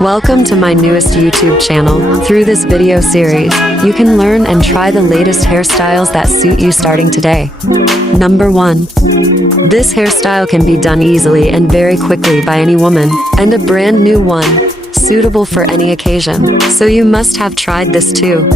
Welcome to my newest YouTube channel. Through this video series, you can learn and try the latest hairstyles that suit you starting today. Number 1. This hairstyle can be done easily and very quickly by any woman, and a brand new one, suitable for any occasion. So you must have tried this too.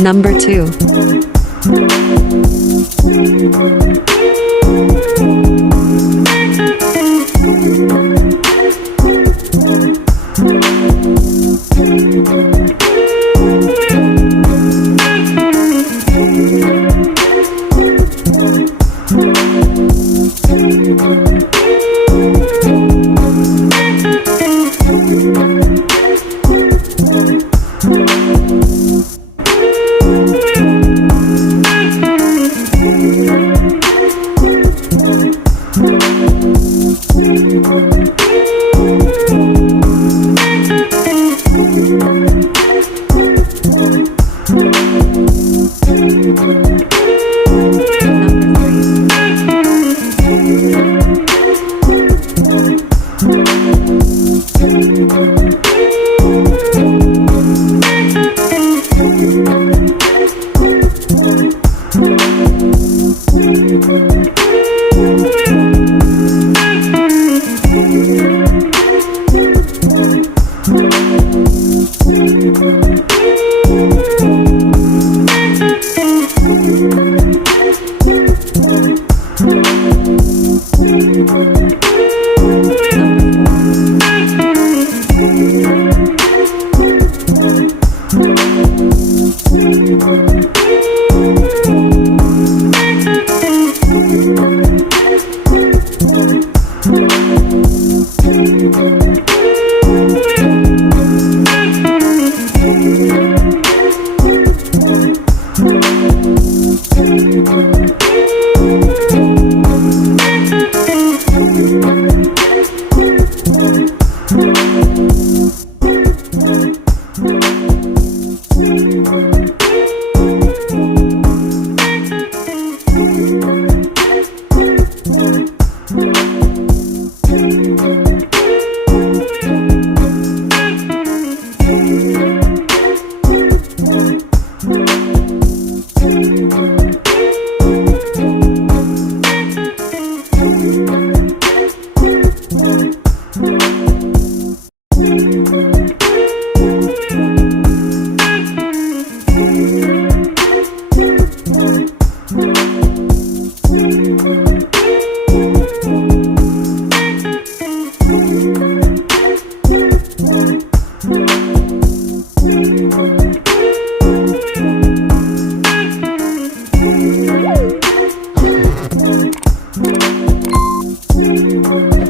Number 2.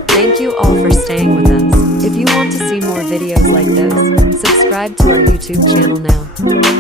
Thank you all for staying with us. If you want to see more videos like this, subscribe to our YouTube channel now.